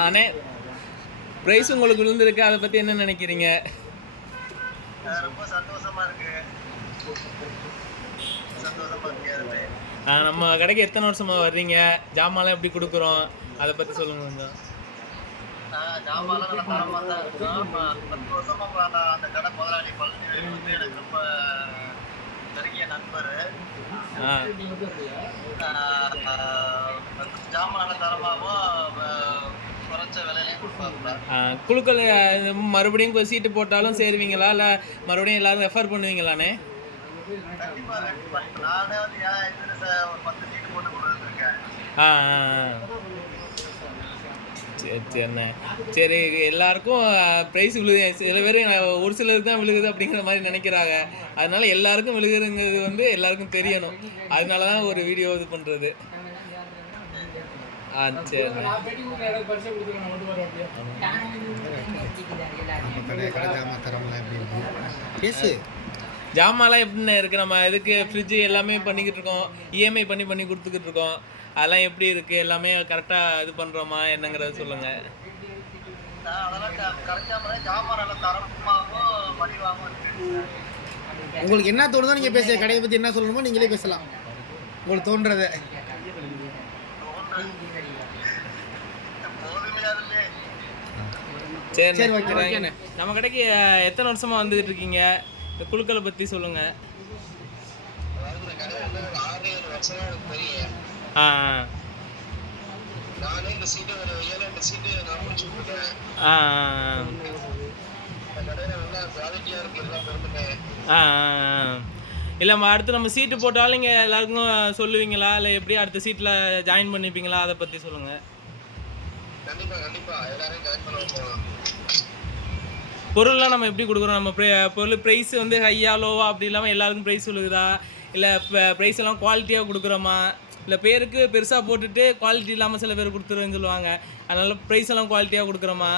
அண்ணே ப்ரைஸ் உங்களுக்கு விழுந்திருக்கு, அதை பற்றி என்ன நினைக்கிறீங்க? ரொம்ப சந்தோஷமா இருக்கு. நம்ம கடைக்கு எத்தனை வருஷமா வர்றீங்க? ஜாமான்லாம் எப்படி கொடுக்குறோம், அதை பற்றி சொல்லுங்க கொஞ்சம். ஜாமான்லாம் நல்லா தரமாக தான் இருக்கும். 10 வருஷமா அந்த கடை முதலாளி பழனி வந்து எனக்கு ரொம்ப நெருங்கிய நண்பர். ஜாமான் நல்லா தரமாகவும் குறைச்ச விலையிலையும் கொடுப்பாங்க. குழுக்கள் மறுபடியும் சீட்டு போட்டாலும் சேருவீங்களா, இல்லை மறுபடியும் எல்லாரும் ரெஃபர் பண்ணுவீங்களாண்ணே? கண்டிப்பா நானே வந்து ஒரு 10 சீட்டு போட்டு கொண்டு வந்திருக்கேன். சரி சரிண்ணே. சரி, எல்லாருக்கும் ப்ரைஸ் விழுது, சில பேர் ஒரு சிலருக்கு தான் விழுகுது அப்படிங்கிற மாதிரி நினைக்கிறாங்க. அதனால எல்லாருக்கும் விழுகுதுங்கிறது வந்து எல்லாருக்கும் தெரியணும். அதனால தான் ஒரு வீடியோ இது பண்ணுறது. சரிண்ணே. ஜாமான்லாம் எப்படிண்ணே இருக்குது? நம்ம இதுக்கு ஃப்ரிட்ஜு எல்லாமே பண்ணிக்கிட்டு இருக்கோம், இஎம்ஐ பண்ணி கொடுத்துக்கிட்டு இருக்கோம். அதெல்லாம் எப்படி இருக்குது? எல்லாமே கரெக்டாக இது பண்ணுறோமா என்னங்கிறத சொல்லுங்கள். உங்களுக்கு என்ன தோணுதோ நீங்கள் பேச, கடையை பற்றி என்ன சொல்லணுமோ நீங்களே பேசலாம், உங்களுக்கு தோன்றதை. சரி ஓகே. நம்ம கடைக்கு எத்தனை வருஷமாக வந்துக்கிட்டு இருக்கீங்க? இந்த குழுக்களை பற்றி சொல்லுங்கள். இல்லை அடுத்து நம்ம சீட்டு போட்டாலும் இங்கே எல்லாருக்கும் சொல்லுவீங்களா, இல்லை எப்படி அடுத்த சீட்டில் ஜாயின் பண்ணிப்பீங்களா, அதை பற்றி சொல்லுங்கள். பொருள்லாம் நம்ம எப்படி கொடுக்குறோம்? நம்ம பொருள் ப்ரைஸ் வந்து ஹையா லோவா அப்படி இல்லாமல் எல்லாருக்கும் ப்ரைஸ் விழுகுதா, இல்லை ப்ரைஸ் எல்லாம் குவாலிட்டியாக கொடுக்குறோமா, இல்லை பேருக்கு பெருசாக போட்டுட்டு குவாலிட்டி இல்லாமல் சில பேர் கொடுத்துருவேன்னு சொல்லுவாங்க. அதனால் ப்ரைஸ் எல்லாம் குவாலிட்டியாக கொடுக்குறோமா?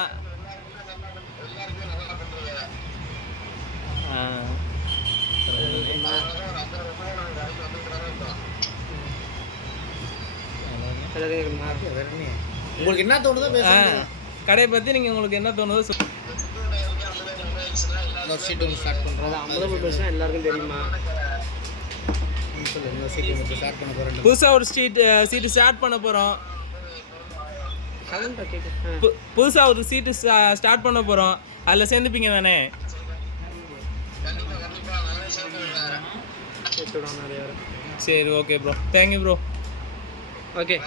உங்களுக்கு என்ன தோணுதோ பேசுங்க. கடையை பற்றி நீங்கள் உங்களுக்கு என்ன தோணுதோ ஸ்டார்ட் பண்ணுறோம். எல்லாருக்கும் தெரியுமா? புதுசாக ஒரு சீட்டு ஸ்டார்ட் பண்ண போகிறோம். புதுசாக ஒரு சீட்டு ஸ்டார்ட் பண்ண போகிறோம். அதில் சேர்ந்துப்பீங்க தானே? சரி okay bro, thank you bro. Okay.